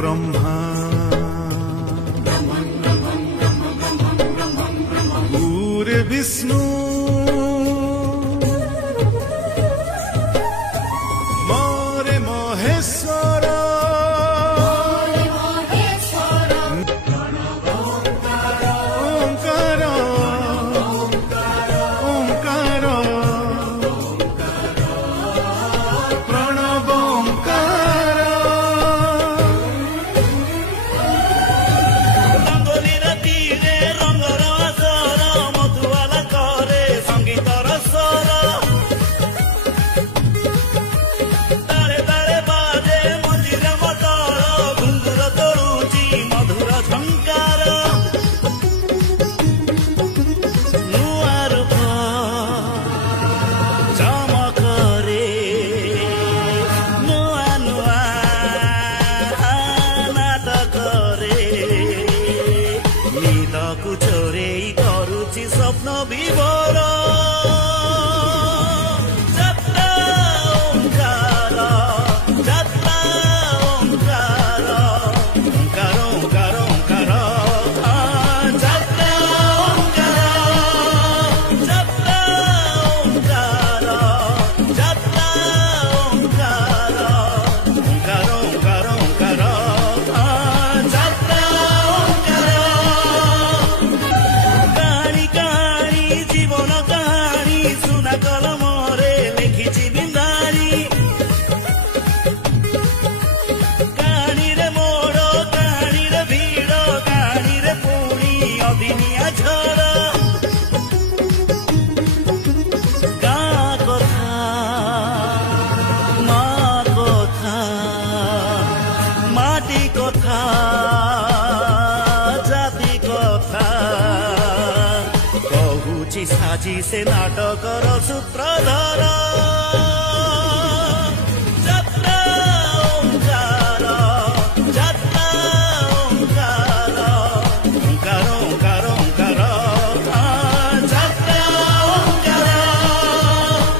ब्रह्मा गुरे विष्णु मोरे महेश्वर ओंकार ओंकार प्रणव ओंकार रंगोलीर तीरे रंगर आसर मधुवाला करे संगीतर स्वर तारे तारे बाजे मंदिर मटर घुंघुर तोड़ुची मधुर झंकार नुआ रूप चमकरे नुआ नुआ नाटकरे निदकु चोरेई करुची स्वप्न विभोर যাত্রা ওঙ্কার যাত্রা ওঙ্কার ওঙ্কার ওঙ্কার ওঙ্কার যাত্রা ওঙ্কার যাত্রা ওঙ্কার যাত্রা ওঙ্কার ওঙ্কার ওঙ্কার ওঙ্কার যাত্রা ওঙ্কার কাহানি কাহানি জীবন কাহানি সুনা কলমরে লিখিছি বিন্দারি কাহানিরে মোড় কাহানিরে ভিড় কাহানিরে পুଣି অদিনিଆ ঝড় ଗାଁ କଥା ମା କଥା ମାଟି କଥା ଜାତି କଥା କହୁଛି ସାଜି ସେ ନାଟକର ସୂତ୍ରଧର ଯାତ୍ରା ଓଙ୍କାର ଯାତ୍ରା ଓଙ୍କାର ଓଙ୍କାର